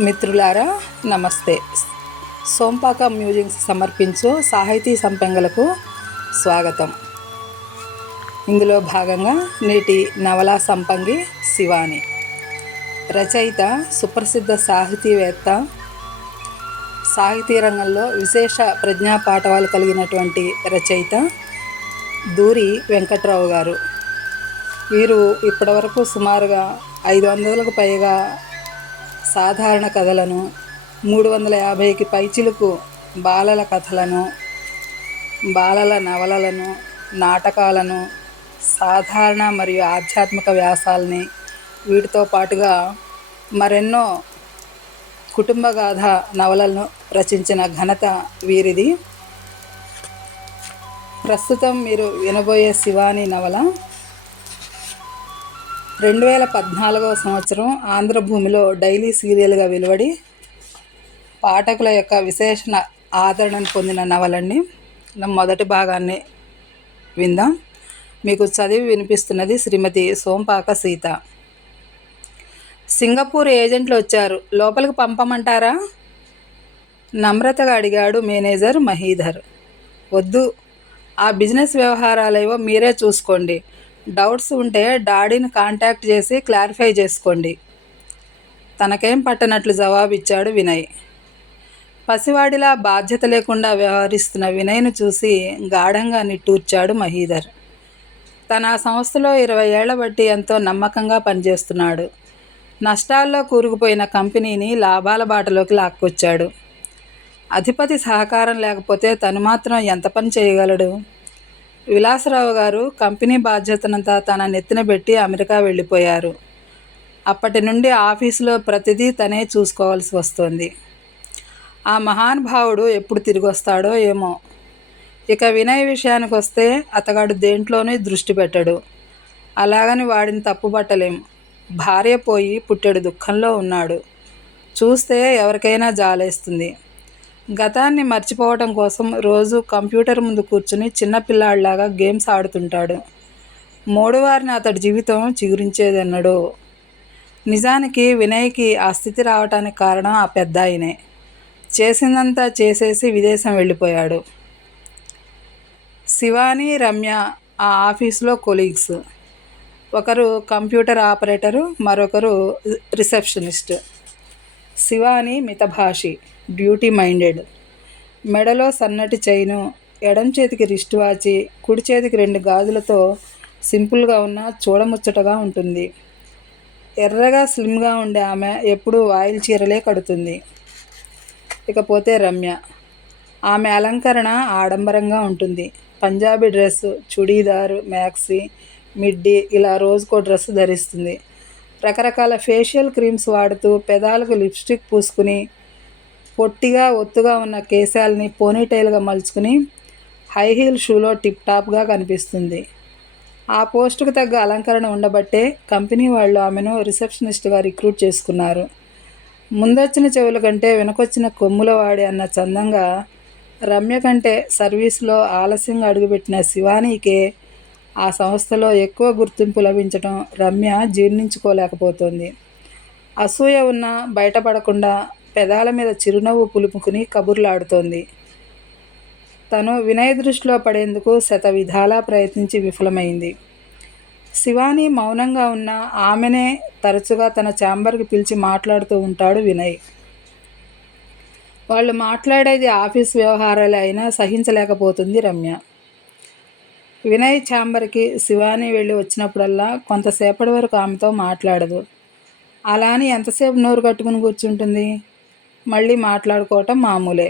మిత్రులారా నమస్తే. సోంపాక మ్యూజిక్స్ సమర్పించు సాహితీ సంపెంగలకు స్వాగతం. ఇందులో భాగంగా నేటి నవలా సంపంగి శివాని. రచయిత సుప్రసిద్ధ సాహితీవేత్త సాహితీ రంగంలో విశేష ప్రజ్ఞా పాఠవాలు కలిగినటువంటి రచయిత దూరి వెంకట్రావు గారు. వీరు ఇప్పటివరకు సుమారుగా ఐదు వందలకు పైగా సాధారణ కథలను మూడు వందల యాభైకి పైచిలకు బాలల కథలను బాలల నవలలను నాటకాలను సాధారణ మరియు ఆధ్యాత్మిక వ్యాసాలని వీటితో పాటుగా మరెన్నో కుటుంబ గాథ నవలలను రచించిన ఘనత వీరిది. ప్రస్తుతం మీరు వినబోయే శివాని నవల రెండు వేల పద్నాలుగవ సంవత్సరం ఆంధ్రభూమిలో డైలీ సీరియల్గా వెలువడి పాఠకుల యొక్క విశేషణ ఆదరణను పొందిన నవలండి. మొదటి భాగాన్ని విందాం. మీకు చదివి వినిపిస్తున్నది శ్రీమతి సోంపాక సీత. సింగపూర్ ఏజెంట్లు వచ్చారు. లోపలికి పంపమంటారా? నమ్రతగా అడిగాడు మేనేజర్ మహీధర్. వద్దు. ఆ బిజినెస్ వ్యవహారాలేవో మీరే చూసుకోండి. డౌట్స్ ఉంటే డాడీని కాంటాక్ట్ చేసి క్లారిఫై చేసుకోండి. తనకేం పట్టనట్లు జవాబిచ్చాడు వినయ్. పసివాడిలా బాధ్యత లేకుండా వ్యవహరిస్తున్న వినయ్ను చూసి గాఢంగా నిట్టూర్చాడు మహీధర్. తన సంస్థలో ఇరవై ఏళ్ళ బట్టి ఎంతో నమ్మకంగా పనిచేస్తున్నాడు. నష్టాల్లో కూరుకుపోయిన కంపెనీని లాభాల బాటలోకి లాక్కొచ్చాడు. అధిపతి సహకారం లేకపోతే తను మాత్రం ఎంత పని చేయగలడు? విలాసరావు గారు కంపెనీ బాధ్యతనంతా తన నెత్తిన పెట్టి అమెరికా వెళ్ళిపోయారు. అప్పటి నుండి ఆఫీసులో ప్రతిదీ తనే చూసుకోవాల్సి వస్తుంది. ఆ మహానుభావుడు ఎప్పుడు తిరిగి వస్తాడో ఏమో. ఇక వినయ్ విషయానికి వస్తే అతగాడు దేంట్లోనే దృష్టి పెట్టడు. అలాగని వాడిని తప్పుపట్టలేం. భార్య పోయి పుట్టెడు దుఃఖంలో ఉన్నాడు. చూస్తే ఎవరికైనా జాలేస్తుంది. గతాన్ని మర్చిపోవటం కోసం రోజు కంప్యూటర్ ముందు కూర్చుని చిన్నపిల్లాడిలాగా గేమ్స్ ఆడుతుంటాడు. మూడువారిని అతడి జీవితం చిగురించేదన్నడు. నిజానికి వినయ్కి ఆ స్థితి రావటానికి కారణం ఆ పెద్ద ఆయనే చేసిందంతా చేసేసి విదేశం వెళ్ళిపోయాడు. శివాని రమ్య ఆ ఆఫీస్లో కొలీగ్స్. ఒకరు కంప్యూటర్ ఆపరేటరు మరొకరు రిసెప్షనిస్ట్. శివాని మితభాషి. Duty minded. మెడలో సన్నటి చైను ఎడం చేతికి రిస్ట్ వాచి కుడి చేతికి రెండు గాజులతో సింపుల్గా ఉన్న చూడముచ్చటగా ఉంటుంది. ఎర్రగా స్లిమ్గా ఉండే ఆమె ఎప్పుడూ వాయిల్ చీరలే కడుతుంది. ఇకపోతే రమ్య. ఆమె అలంకరణ ఆడంబరంగా ఉంటుంది. Punjabi dress churidar maxi midi ఇలా రోజుకో డ్రెస్ ధరిస్తుంది. రకరకాల ఫేషియల్ క్రీమ్స్ వాడుతూ పెదాలకు లిప్స్టిక్ పూసుకుని పొట్టిగా ఒత్తుగా ఉన్న కేశాలని పోనీటైల్గా మలుచుకుని హై హీల్ షూలో టిప్ టాప్గా కనిపిస్తుంది. ఆ పోస్టుకు తగ్గ అలంకరణ ఉండబట్టే కంపెనీ వాళ్ళు ఆమెను రిసెప్షనిస్ట్గా రిక్రూట్ చేసుకున్నారు. ముందొచ్చిన చెవుల కంటే వెనకొచ్చిన కొమ్ముల వాడి అన్న చందంగా రమ్య కంటే సర్వీస్లో ఆలస్యంగా అడుగుపెట్టిన శివానీకే ఆ సంస్థలో ఎక్కువ గుర్తింపు లభించడం రమ్య జీర్ణించుకోలేకపోతుంది. అసూయ ఉన్న బయటపడకుండా పెదాల మీద చిరునవ్వు పులుపుకుని కబుర్లాడుతోంది. తను వినయ దృష్టిలో పడేందుకు శత విధాలా ప్రయత్నించి విఫలమైంది. శివాని మౌనంగా ఉన్న ఆమెనే తరచుగా తన ఛాంబర్కి పిలిచి మాట్లాడుతూ ఉంటాడు వినయ్. వాళ్ళు మాట్లాడేది ఆఫీస్ వ్యవహారాలు అయినా సహించలేకపోతుంది రమ్య. వినయ్ ఛాంబర్కి శివాని వెళ్ళి వచ్చినప్పుడల్లా కొంతసేపటి వరకు ఆమెతో మాట్లాడదు. అలా అని ఎంతసేపు నోరు కట్టుకుని కూర్చుంటుంది? మళ్ళీ మాట్లాడుకోవటం మామూలే.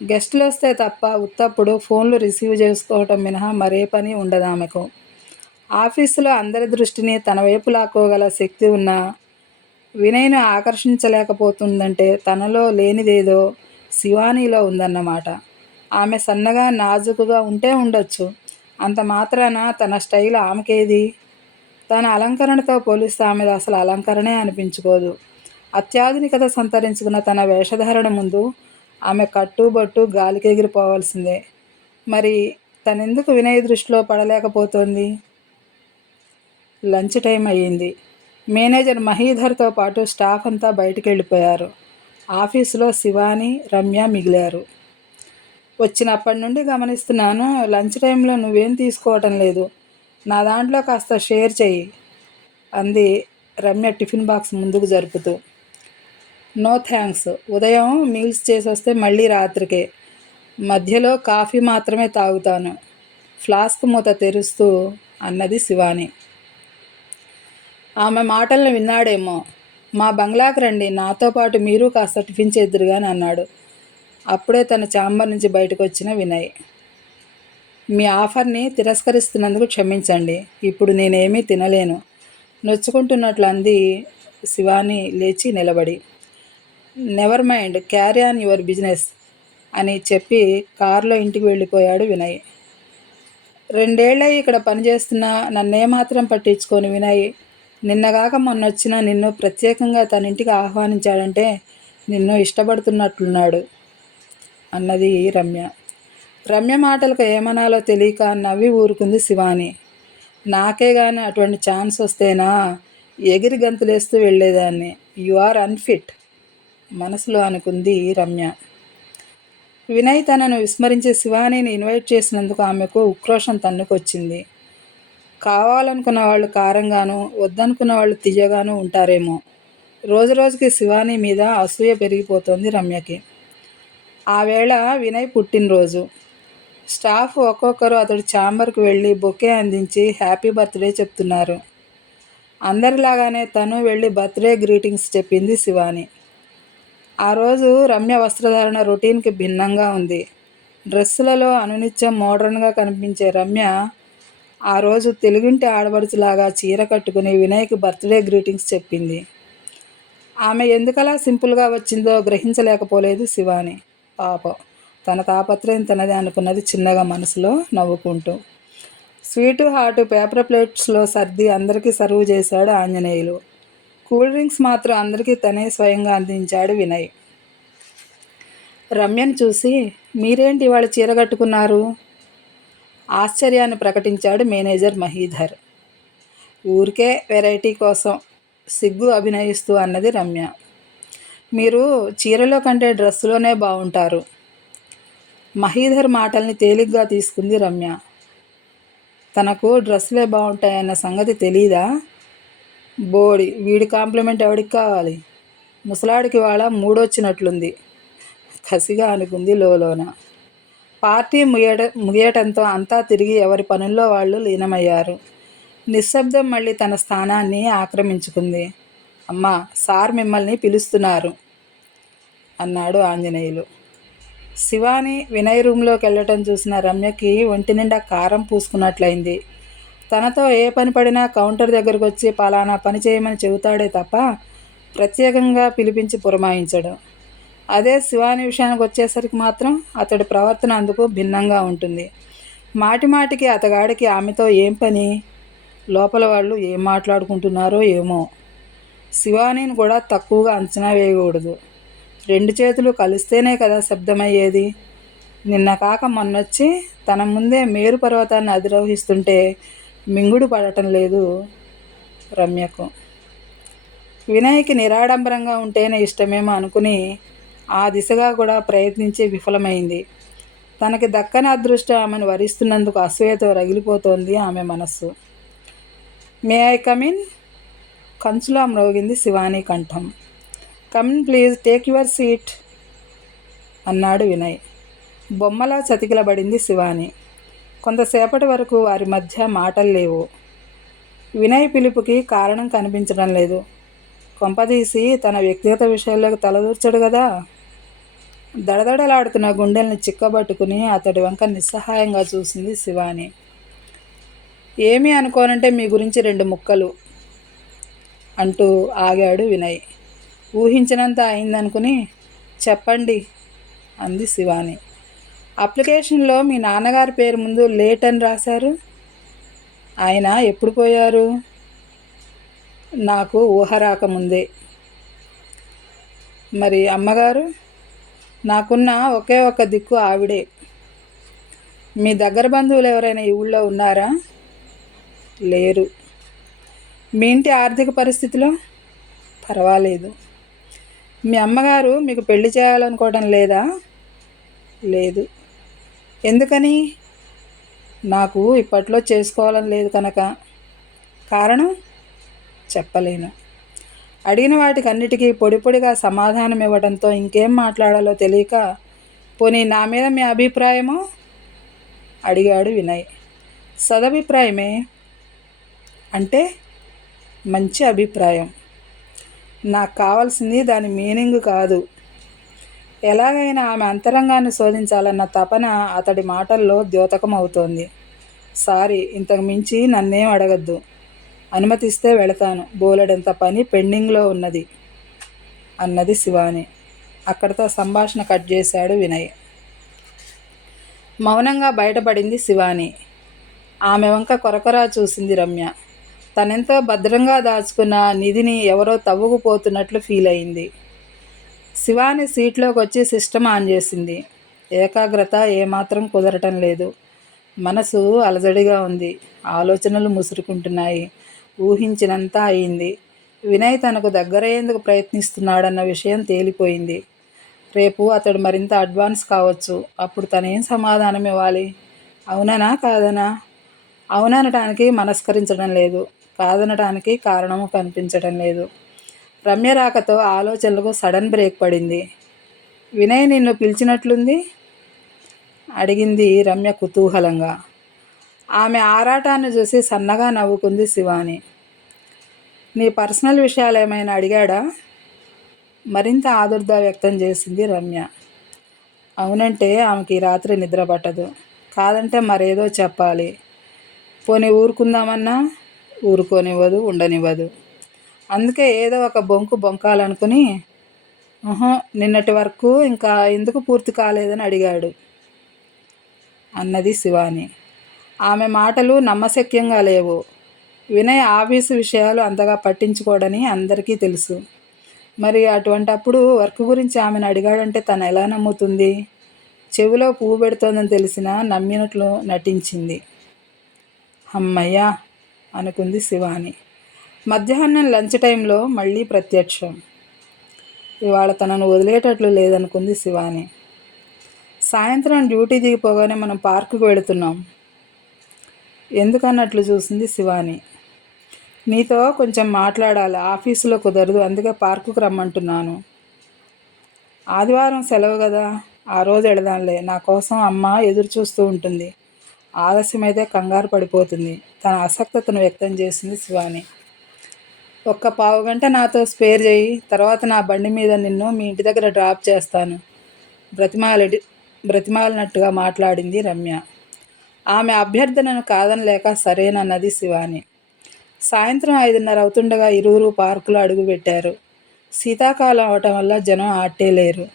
గెస్టులు వస్తే తప్ప ఉత్తప్పుడు ఫోన్లు రిసీవ్ చేసుకోవటం మినహా మరే పని ఉండదు ఆమెకు ఆఫీసులో అందరి దృష్టిని తన వైపు లాక్కోగల శక్తి ఉన్న వినయ్ను ఆకర్షించలేకపోతుందంటే తనలో లేనిదేదో శివానీలో ఉందన్నమాట. ఆమె సన్నగా నాజుకుగా ఉంటే ఉండొచ్చు. అంత మాత్రాన తన స్టైల్ ఆమెకేది? తన అలంకరణతో పోలిస్తే ఆమెది అసలు అలంకరణే అనిపించుకోదు. అత్యాధునికత సంతరించుకున్న తన వేషధారణ ముందు ఆమె కట్టుబట్టు గాలికి ఎగిరిపోవాల్సిందే. మరి తనెందుకు వినయ దృష్టిలో పడలేకపోతోంది? లంచ్ టైం అయ్యింది. మేనేజర్ మహీధర్తో పాటు స్టాఫ్ అంతా బయటికి వెళ్ళిపోయారు ఆఫీసులో శివాని రమ్య మిగిలారు. వచ్చినప్పటి నుండి గమనిస్తున్నాను లంచ్ టైంలో నువ్వేం తీసుకోవటం లేదు. నా దాంట్లో కాస్త షేర్ చెయ్యి అంది రమ్య టిఫిన్ బాక్స్ ముందుకు జరుపుతూ. నో థ్యాంక్స్ ఉదయం మీల్స్ చేసి వస్తే మళ్ళీ రాత్రికే. మధ్యలో కాఫీ మాత్రమే తాగుతాను. ఫ్లాస్క్ మూత తెరుస్తూ అన్నది శివాని. ఆమె మాటలను విన్నాడేమో. మా బంగ్లాకు రండి నాతో పాటు మీరు కాస్త టిఫిన్ చేద్దురుగాని అన్నాడు. అప్పుడే తన ఛాంబర్ నుంచి బయటకు వచ్చిన వినయ్. మీ ఆఫర్ని తిరస్కరిస్తున్నందుకు క్షమించండి ఇప్పుడు నేనేమీ తినలేను. నొచ్చుకుంటున్నట్లు అంది శివాని లేచి నిలబడి. Never mind carry on your business అని చెప్పి కారులో ఇంటికి వెళ్ళిపోయాడు వినయ్. రెండేళ్ళ ఇక్కడ పనిచేస్తున్న నన్నేమాత్రం పట్టించుకొని వినయ్ నిన్నగాక మొన్న వచ్చిన నిన్ను ప్రత్యేకంగా తన ఇంటికి ఆహ్వానించాడంటే నిన్ను ఇష్టపడుతున్నట్లున్నాడు అన్నది రమ్య. రమ్య మాటలకు ఏమనాలో తెలియక నవ్వి ఊరుకుంది శివాని. నాకే కానీ అటువంటి ఛాన్స్ వస్తేనా? ఎగిరి గంతులేస్తూ వెళ్ళేదాన్ని. యు ఆర్ అన్ఫిట్ మనసులో అనుకుంది రమ్య. వినయ్ తనను విస్మరించే శివానీని ఇన్వైట్ చేసినందుకు ఆమెకు ఉక్రోషం తన్నుకొచ్చింది. కావాలనుకున్న వాళ్ళు కారంగాను వద్దనుకున్న వాళ్ళు తీయగాను ఉంటారేమో. రోజు రోజుకి శివాని మీద అసూయ పెరిగిపోతుంది రమ్యకి. ఆ వేళ వినయ్ పుట్టినరోజు. స్టాఫ్ ఒక్కొక్కరు అతడి ఛాంబర్కు వెళ్ళి బొకే అందించి హ్యాపీ బర్త్డే చెప్తున్నారు. అందరిలాగానే తను వెళ్ళి బర్త్డే గ్రీటింగ్స్ చెప్పింది శివాని. ఆ రోజు రమ్య వస్త్రధారణ రొటీన్కి భిన్నంగా ఉంది. డ్రెస్సులలో అనునిత్యం మోడర్న్గా కనిపించే రమ్య ఆ రోజు తెలుగింటి ఆడబడుచులాగా చీర కట్టుకుని వినయ్కి బర్త్డే గ్రీటింగ్స్ చెప్పింది. ఆమె ఎందుకలా సింపుల్గా వచ్చిందో గ్రహించలేకపోలేదు శివాని. పాపం తన తాపత్రయం తనదే అనుకున్నది చిన్నగా మనసులో నవ్వుకుంటూ. స్వీటు హాటు పేపర్ ప్లేట్స్లో సర్ది అందరికీ సర్వ్ చేశాడు ఆంజనేయులు. కూల్ డ్రింక్స్ మాత్రం అందరికీ తనే స్వయంగా అందించాడు వినయ్. రమ్యను చూసి మీరేంటి వాళ్ళు చీర కట్టుకున్నారు? ఆశ్చర్యాన్ని ప్రకటించాడు మేనేజర్ మహీధర్. ఊరికే వెరైటీ కోసం సిగ్గు అభినయిస్తూ అన్నది రమ్య. మీరు చీరలో కంటే డ్రెస్సులోనే బాగుంటారు మహీధర్ మాటల్ని తేలిగ్గా తీసుకుంది రమ్య. తనకు డ్రెస్సులే బాగుంటాయన్న సంగతి తెలీదా? బోడి వీడి కాంప్లిమెంట్ ఎవడికి కావాలి? ముసలాడికి వాళ్ళ మూడొచ్చినట్లుంది. కసిగా అనుకుంది లోలోన. పార్టీ ముగియట ముగియటంతో అంతా తిరిగి ఎవరి పనుల్లో వాళ్ళు లీనమయ్యారు. నిశ్శబ్దం మళ్ళీ తన స్థానాన్ని ఆక్రమించుకుంది. అమ్మా సార్ మిమ్మల్ని పిలుస్తున్నారు అన్నాడు ఆంజనేయులు. శివాని వినయ్ రూమ్లోకి వెళ్ళటం చూసిన రమ్యకి ఒంటి నిండా కారం పూసుకున్నట్లయింది. తనతో ఏ పని పడినా కౌంటర్ దగ్గరకు వచ్చి పలానా పని చేయమని చెబుతాడే తప్ప ప్రత్యేకంగా పిలిపించి పురమాయించడు. అదే శివాని విషయానికి వచ్చేసరికి మాత్రం అతడి ప్రవర్తన అందుకు భిన్నంగా ఉంటుంది. మాటిమాటికి అతగాడికి ఆమెతో ఏం పని? లోపల వాళ్ళు ఏం మాట్లాడుకుంటున్నారో ఏమో. శివానీని కూడా తక్కువగా అంచనా వేయకూడదు. రెండు చేతులు కలిస్తేనే కదా శబ్దమయ్యేది? నిన్న కాక మొన్నొచ్చి తన ముందే మేరు పర్వతాన్ని అధిరోహిస్తుంటే మింగుడు పడటం లేదు రమ్యకు. వినయ్కి నిరాడంబరంగా ఉంటేనే ఇష్టమేమో అనుకుని ఆ దిశగా కూడా ప్రయత్నించి విఫలమైంది. తనకి దక్కని అదృష్టం ఆమెను వరిస్తున్నందుకు అసూయతో రగిలిపోతోంది ఆమె మనస్సు. మే ఐ కమిన్ కంచులో మ్రోగింది శివానీ కంఠం. Come in please take your seat అన్నాడు వినయ్. బొమ్మలా చతికిలబడింది శివాని. కొంతసేపటి వరకు వారి మధ్య మాటలు లేవు. వినయ్ పిలుపుకి కారణం కనిపించడం లేదు. కొంపదీసి తన వ్యక్తిగత విషయాల్లోకి తలదూర్చడు కదా. దడదడలాడుతున్న గుండెల్ని చిక్కబట్టుకుని అతడి వంక నిస్సహాయంగా చూసింది శివాని. ఏమీ అనుకోనంటే మీ గురించి రెండు ముక్కలు అంటూ ఆగాడు వినయ్. ఊహించినంత అయిందనుకుని చెప్పండి అంది శివాని. అప్లికేషన్లో మీ నాన్నగారి పేరు ముందు లేట్ అని రాశారు. ఆయన ఎప్పుడు పోయారు? నాకు ఊహ రాకముందే మరి అమ్మగారు నాకున్న ఒకే ఒక దిక్కు ఆవిడే. మీ దగ్గర బంధువులు ఎవరైనా ఈ ఊళ్ళో ఉన్నారా? లేరు. మీ ఇంటి ఆర్థిక పరిస్థితిలో? పర్వాలేదు. మీ అమ్మగారు మీకు పెళ్ళి చేయాలనుకోవడం లేదా? లేదు. ఎందుకని? నాకు ఇప్పట్లో చేసుకోవాలని లేదు కనుక. కారణం? చెప్పలేను. అడిగిన వాటికి అన్నిటికీ పొడి పొడిగా సమాధానం ఇవ్వడంతో ఇంకేం మాట్లాడాలో తెలియక పోనీ నా మీద మీ అభిప్రాయమో? అడిగాడు వినయ్. సదభిప్రాయమే? అంటే మంచి అభిప్రాయం. నాకు కావాల్సింది దాని మీనింగ్ కాదు. ఎలాగైనా ఆమె అంతరంగాన్ని శోధించాలన్న తపన అతడి మాటల్లో ద్యోతకం అవుతోంది సారీ ఇంతకు మించి నన్నేం అడగద్దు. అనుమతిస్తే వెళతాను. బోలెడంత పని పెండింగ్లో ఉన్నది అన్నది శివాని. అక్కడితో సంభాషణ కట్ చేశాడు వినయ్. మౌనంగా బయటపడింది శివాని. ఆమె వంక కొరకొరా చూసింది రమ్య. తనెంతో భద్రంగా దాచుకున్న నిధిని ఎవరో తవ్వుకుపోతున్నట్లు ఫీల్ అయింది శివాని సీట్లోకి వచ్చి సిస్టమ్ ఆన్ చేసింది. ఏకాగ్రత ఏమాత్రం కుదరటం లేదు. మనసు అలజడిగా ఉంది. ఆలోచనలు ముసురుకుంటున్నాయి. ఊహించినంత అయింది. వినయ్ తనకు దగ్గరయ్యేందుకు ప్రయత్నిస్తున్నాడన్న విషయం తేలిపోయింది. రేపు అతడు మరింత అడ్వాన్స్ కావచ్చు. అప్పుడు తనేం సమాధానం ఇవ్వాలి? అవుననా కాదనా? అవుననటానికి మనస్కరించడం లేదు. కాదనటానికి కారణము కనిపించడం లేదు. రమ్య రాకతో ఆలోచనలకు సడన్ బ్రేక్ పడింది. వినయ్ నిన్ను పిలిచినట్లుంది? అడిగింది రమ్య కుతూహలంగా. ఆమె ఆరాటాన్ని చూసి సన్నగా నవ్వుకుంది శివాని. నీ పర్సనల్ విషయాలు ఏమైనా అడిగాడా? మరింత ఆదుర్ద వ్యక్తం చేసింది రమ్య. అవునంటే ఆమెకి రాత్రి నిద్ర పట్టదు. కాదంటే మరేదో చెప్పాలి. పోనీ ఊరుకుందామన్నా? ఊరుకోనివ్వదు ఉండనివ్వదు. అందుకే ఏదో ఒక బొంకు బొంకాలనుకుని నిన్నటి వరకు ఇంకా ఎందుకు పూర్తి కాలేదని అడిగాడు అన్నది శివాని. ఆమె మాటలు నమ్మశక్యంగా లేవు. వినయ్ ఆఫీసు విషయాలు అంతగా పట్టించుకోడని అందరికీ తెలుసు. మరి అటువంటప్పుడు వర్క్ గురించి ఆమెను అడిగాడంటే తను ఎలా నమ్ముతుంది? చెవిలో పువ్వు పెడుతోందని తెలిసినా నమ్మినట్లు నటించింది. అమ్మయ్యా అనుకుంది శివాని. మధ్యాహ్నం లంచ్ టైంలో మళ్ళీ ప్రత్యక్షం. ఇవాళ తనను వదిలేటట్లు లేదనుకుంది శివాని. సాయంత్రం డ్యూటీ దిగిపోగానే మనం పార్కుకు వెళుతున్నాం. ఎందుకన్నట్లు చూసింది శివాని. నీతో కొంచెం మాట్లాడాలి ఆఫీసులో కుదరదు అందుకే పార్కుకు రమ్మంటున్నాను. ఆదివారం సెలవు కదా ఆ రోజు వెళదాంలే నా కోసం అమ్మ ఎదురు చూస్తూ ఉంటుంది. ఆలస్యమైతే కంగారు పడిపోతుంది. తన అసక్తతను వ్యక్తం చేసింది శివాని. ఒక్క పావు గంట నాతో స్పేర్ చేయి. తర్వాత నా బండి మీద నిన్ను మీ ఇంటి దగ్గర డ్రాప్ చేస్తాను. బ్రతిమాలడి బ్రతిమాలినట్టుగా మాట్లాడింది రమ్య. ఆమె అభ్యర్థనను కాదనలేక సరేనన్నది శివాని. సాయంత్రం ఐదున్నర అవుతుండగా ఇరువురు పార్కులో అడుగుపెట్టారు శీతాకాలం అవటం వల్ల జనం ఆట్టేలేరు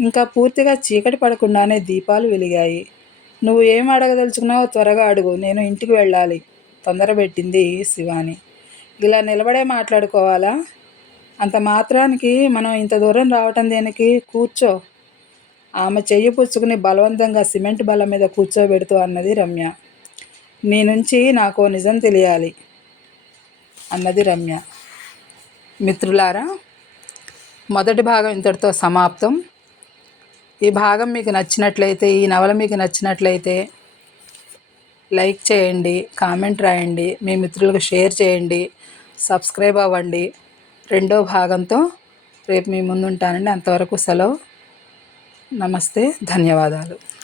ఇంకా పూర్తిగా చీకటి పడకుండానే దీపాలు వెలిగాయి. నువ్వు ఏం అడగదలుచుకున్నావో త్వరగా అడుగు. నేను ఇంటికి వెళ్ళాలి. తొందర పెట్టింది శివాని. ఇలా నిలబడే మాట్లాడుకోవాలా? అంత మాత్రానికి మనం ఇంత దూరం రావటం దేనికి? కూర్చో. ఆమె చెయ్యి పుచ్చుకుని బలవంతంగా సిమెంట్ బల్ల మీద కూర్చోబెడుతూ అన్నది రమ్య. నీ నుంచి నాకు నిజం తెలియాలి అన్నది రమ్య. మిత్రులారా మొదటి భాగం ఇంతటితో సమాప్తం. ఈ భాగం మీకు నచ్చినట్లయితే ఈ నవల మీకు నచ్చినట్లయితే లైక్ చేయండి కామెంట్ రాయండి మీ మిత్రులకు షేర్ చేయండి సబ్స్క్రైబ్ అవ్వండి. రెండో భాగంతో రేపు మీ ముందుంటానండి. అంతవరకు సెలవు. నమస్తే ధన్యవాదాలు.